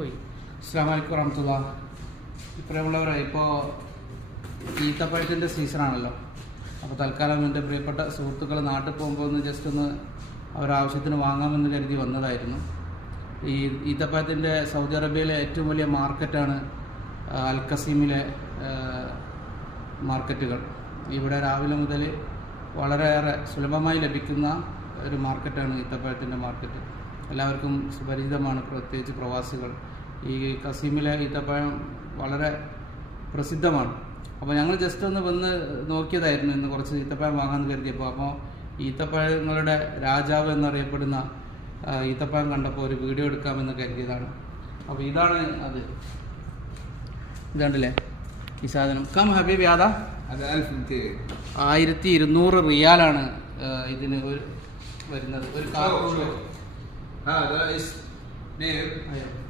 പോയി. അസ്സലാമു അലൈക്കും വറഹ്മത്തുള്ളാഹി. പ്രിയമുള്ളവരെ, ഇപ്പോൾ ഈത്തപ്പഴത്തിൻ്റെ സീസണാണല്ലോ. അപ്പോൾ തൽക്കാലം എൻ്റെ പ്രിയപ്പെട്ട സുഹൃത്തുക്കൾ നാട്ടിൽ പോകുമ്പോൾ ഒന്ന് ജസ്റ്റ് ഒന്ന് അവരാവശ്യത്തിന് വാങ്ങാമെന്ന് കരുതി വന്നതായിരുന്നു. ഈ ഈത്തപ്പഴത്തിൻ്റെ സൗദി അറേബ്യയിലെ ഏറ്റവും വലിയ മാർക്കറ്റാണ് അൽ ഖസീമിലെ മാർക്കറ്റുകൾ. ഇവിടെ രാവിലെ മുതൽ വളരെയേറെ സുലഭമായി ലഭിക്കുന്ന ഒരു മാർക്കറ്റാണ് ഈത്തപ്പഴത്തിൻ്റെ മാർക്കറ്റ്. എല്ലാവർക്കും സുപരിചിതമാണ്, പ്രത്യേകിച്ച് പ്രവാസികൾ. ഈ ഖസീമിലെ ഈത്തപ്പഴം വളരെ പ്രസിദ്ധമാണ്. അപ്പോൾ ഞങ്ങൾ ജസ്റ്റ് ഒന്ന് വന്ന് നോക്കിയതായിരുന്നു, ഇന്ന് കുറച്ച് ഈത്തപ്പഴം വാങ്ങാമെന്ന് കരുതിയപ്പോൾ. അപ്പോൾ ഈത്തപ്പഴങ്ങളുടെ രാജാവ് എന്നറിയപ്പെടുന്ന ഈത്തപ്പഴം കണ്ടപ്പോൾ ഒരു വീഡിയോ എടുക്കാമെന്ന് കരുതിയതാണ്. അപ്പോൾ ഇതാണ് അത്. ഇതാണ്ടല്ലേ ഈ സാധനം. കം ഹബീബ് യാദാ 1200 റിയാലാണ് ഇതിന് വരുന്നത്. ഒരു കാർട്ടൂൺ